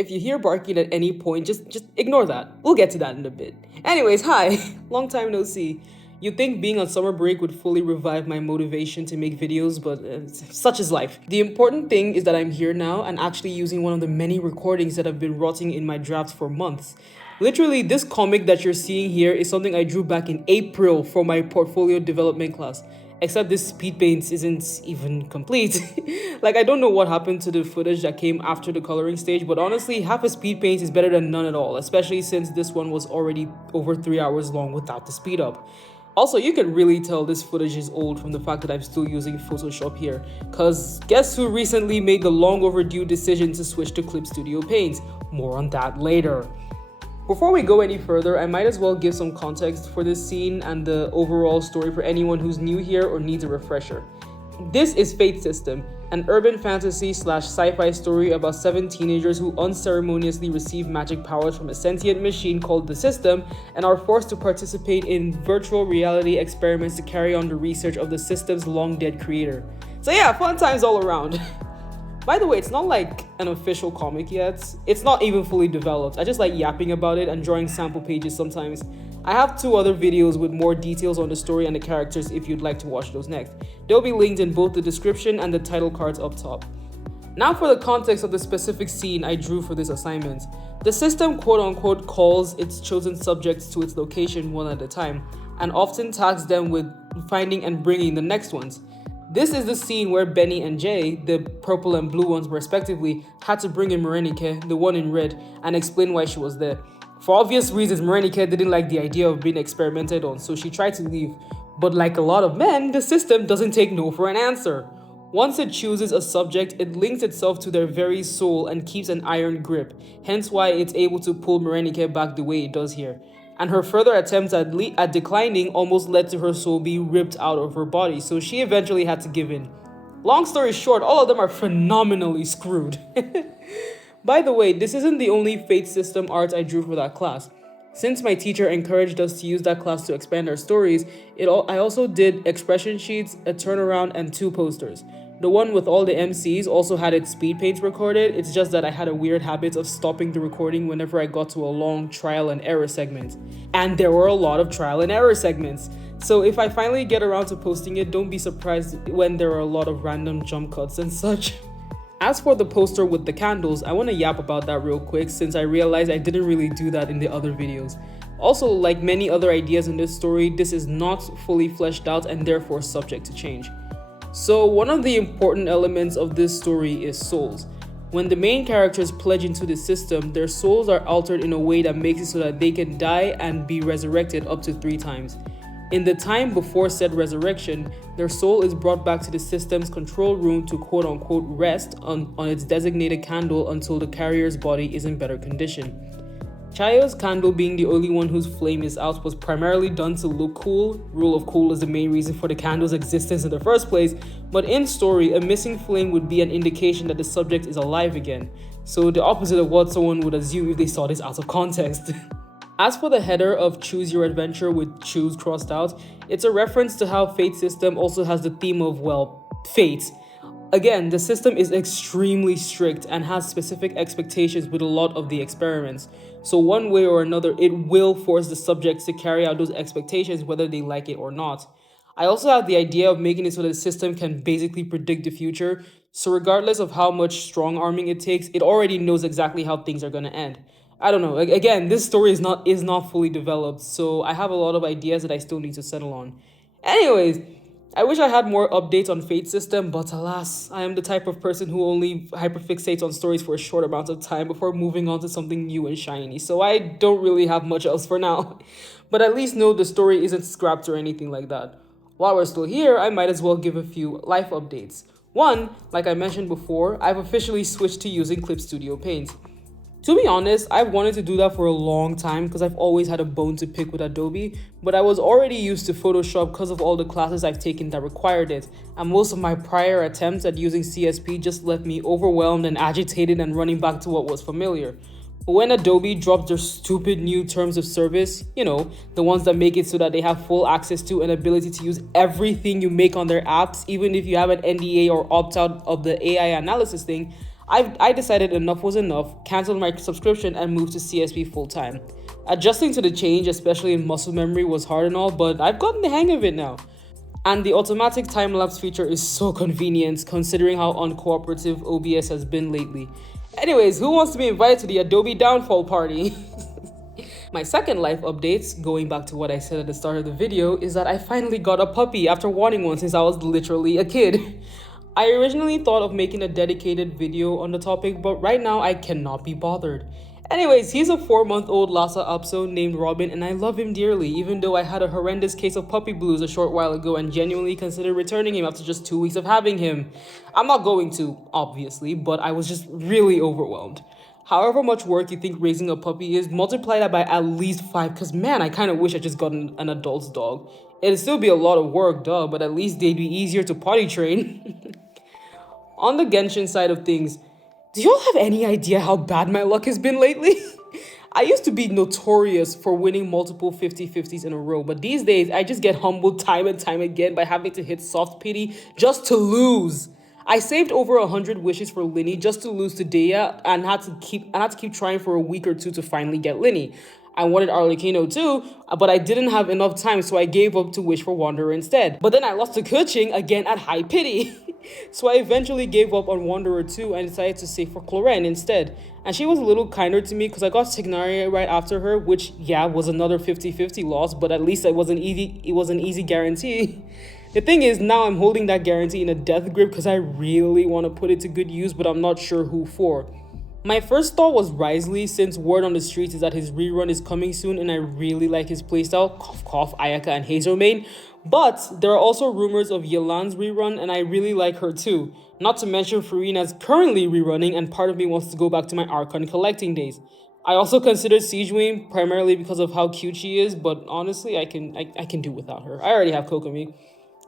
If you hear barking at any point, just ignore that. We'll get to that in a bit. Anyways, hi. Long time no see. You'd think being on summer break would fully revive my motivation to make videos, but such is life. The important thing is that I'm here now and actually using one of the many recordings that have been rotting in my drafts for months. Literally, this comic that you're seeing here is something I drew back in April for my portfolio development class. Except this Speedpaint isn't even complete. Like, I don't know what happened to the footage that came after the coloring stage, but honestly, half a Speedpaint is better than none at all, especially since this one was already over 3 hours long without the speed up. Also, you can really tell this footage is old from the fact that I'm still using Photoshop here, cause guess who recently made the long overdue decision to switch to Clip Studio Paint? More on that later. Before we go any further, I might as well give some context for this scene and the overall story for anyone who's new here or needs a refresher. This is Fate System, an urban fantasy / sci-fi story about 7 teenagers who unceremoniously receive magic powers from a sentient machine called the System and are forced to participate in virtual reality experiments to carry on the research of the system's long-dead creator. So yeah, fun times all around. By the way, it's not like an official comic yet. It's not even fully developed. I just like yapping about it and drawing sample pages sometimes. I have 2 other videos with more details on the story and the characters if you'd like to watch those next. They'll be linked in both the description and the title cards up top. Now for the context of the specific scene I drew for this assignment. The system quote-unquote calls its chosen subjects to its location one at a time, and often tasks them with finding and bringing the next ones. This is the scene where Benny and Jay, the purple and blue ones respectively, had to bring in Marenike, the one in red, and explain why she was there. For obvious reasons, Marenike didn't like the idea of being experimented on, so she tried to leave. But like a lot of men, the system doesn't take no for an answer. Once it chooses a subject, it links itself to their very soul and keeps an iron grip, hence why it's able to pull Marenike back the way it does here. And her further attempts at declining almost led to her soul being ripped out of her body, so she eventually had to give in. Long story short, all of them are phenomenally screwed. By the way, this isn't the only Fate System art I drew for that class. Since my teacher encouraged us to use that class to expand our stories, I also did expression sheets, a turnaround, and 2 posters. The one with all the MCs also had its speed paints recorded, it's just that I had a weird habit of stopping the recording whenever I got to a long trial and error segment. And there were a lot of trial and error segments. So if I finally get around to posting it, don't be surprised when there are a lot of random jump cuts and such. As for the poster with the candles, I want to yap about that real quick since I realized I didn't really do that in the other videos. Also, like many other ideas in this story, this is not fully fleshed out and therefore subject to change. So one of the important elements of this story is souls. When the main characters pledge into the system, their souls are altered in a way that makes it so that they can die and be resurrected up to 3 times. In the time before said resurrection, their soul is brought back to the system's control room to quote-unquote rest on its designated candle until the carrier's body is in better condition. Chayo's candle, being the only one whose flame is out, was primarily done to look cool. Rule of cool is the main reason for the candle's existence in the first place, but in story, a missing flame would be an indication that the subject is alive again. So the opposite of what someone would assume if they saw this out of context. As for the header of Choose Your Adventure with choose crossed out, it's a reference to how Fate System also has the theme of, well, fate. Again, the system is extremely strict and has specific expectations with a lot of the experiments. So one way or another, it will force the subjects to carry out those expectations whether they like it or not. I also have the idea of making it so that the system can basically predict the future, so regardless of how much strong arming it takes, it already knows exactly how things are going to end. I don't know, again, this story is not fully developed, so I have a lot of ideas that I still need to settle on. Anyways, I wish I had more updates on Fate System, but alas, I am the type of person who only hyperfixates on stories for a short amount of time before moving on to something new and shiny, so I don't really have much else for now. But at least know the story isn't scrapped or anything like that. While we're still here, I might as well give a few life updates. One, like I mentioned before, I've officially switched to using Clip Studio Paint. To be honest, I've wanted to do that for a long time because I've always had a bone to pick with Adobe, but I was already used to Photoshop because of all the classes I've taken that required it, and most of my prior attempts at using CSP just left me overwhelmed and agitated and running back to what was familiar. But when Adobe dropped their stupid new terms of service, you know, the ones that make it so that they have full access to and ability to use everything you make on their apps, even if you have an NDA or opt out of the AI analysis thing, I decided enough was enough, canceled my subscription, and moved to CSP full time. Adjusting to the change, especially in muscle memory, was hard and all, but I've gotten the hang of it now. And the automatic time-lapse feature is so convenient considering how uncooperative OBS has been lately. Anyways, who wants to be invited to the Adobe downfall party? My second life update, going back to what I said at the start of the video, is that I finally got a puppy after wanting one since I was literally a kid. I originally thought of making a dedicated video on the topic, but right now I cannot be bothered. Anyways, he's a 4-month-old Lhasa Apso named Robin, and I love him dearly, even though I had a horrendous case of puppy blues a short while ago and genuinely considered returning him after just 2 weeks of having him. I'm not going to, obviously, but I was just really overwhelmed. However much work you think raising a puppy is, multiply that by at least 5, because man, I kind of wish I just got an adult's dog. It'd still be a lot of work, duh, but at least they'd be easier to potty train. On the Genshin side of things, do y'all have any idea how bad my luck has been lately? I used to be notorious for winning multiple 50-50s in a row, but these days I just get humbled time and time again by having to hit soft pity just to lose. I saved over 100 wishes for Linny just to lose to Dea and had to keep trying for a week or two to finally get Linny. I wanted Arlecchino too, but I didn't have enough time, so I gave up to wish for Wanderer instead. But then I lost to Kuching again at high pity. So I eventually gave up on Wanderer 2 and decided to save for Cloren instead. And she was a little kinder to me because I got Signaria right after her, which, yeah, was another 50-50 loss, but at least it was an easy guarantee. The thing is, now I'm holding that guarantee in a death grip because I really want to put it to good use, but I'm not sure who for. My first thought was Risley, since word on the streets is that his rerun is coming soon and I really like his playstyle, cough cough, Ayaka and Hazelmane. But there are also rumors of Yelan's rerun and I really like her too. Not to mention Farina's currently rerunning and part of me wants to go back to my Archon collecting days. I also consider Siegeween primarily because of how cute she is, but honestly I can do without her. I already have Kokomi.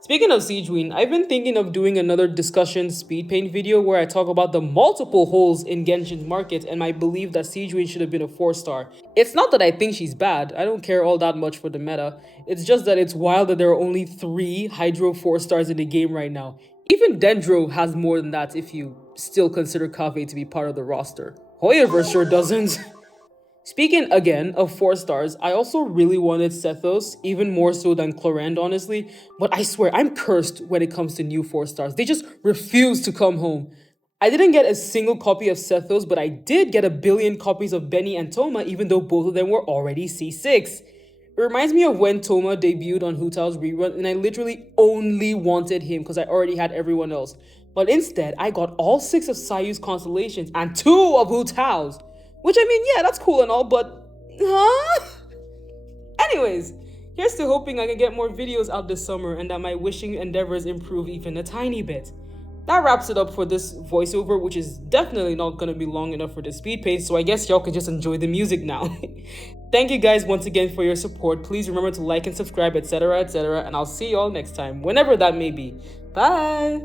Speaking of Siegeween, I've been thinking of doing another discussion Speedpaint video where I talk about the multiple holes in Genshin's market and my belief that Siegeween should have been a 4-star. It's not that I think she's bad, I don't care all that much for the meta, it's just that it's wild that there are only 3 Hydro 4-stars in the game right now. Even Dendro has more than that if you still consider Kaveh to be part of the roster. Hoyoverse sure doesn't. Speaking again of 4-stars, I also really wanted Sethos, even more so than Clorand honestly, but I swear I'm cursed when it comes to new 4-stars. They just refuse to come home. I didn't get a single copy of Sethos, but I did get a billion copies of Benny and Toma, even though both of them were already C6. It reminds me of when Toma debuted on Hu Tao's rerun, and I literally only wanted him because I already had everyone else. But instead, I got all 6 of Sayu's constellations and 2 of Hu Tao's. Which, I mean, yeah, that's cool and all, but, huh? Anyways, here's to hoping I can get more videos out this summer and that my wishing endeavors improve even a tiny bit. That wraps it up for this voiceover, which is definitely not gonna be long enough for the speed paint, so I guess y'all can just enjoy the music now. Thank you guys once again for your support. Please remember to like and subscribe, etc., etc., and I'll see y'all next time, whenever that may be. Bye!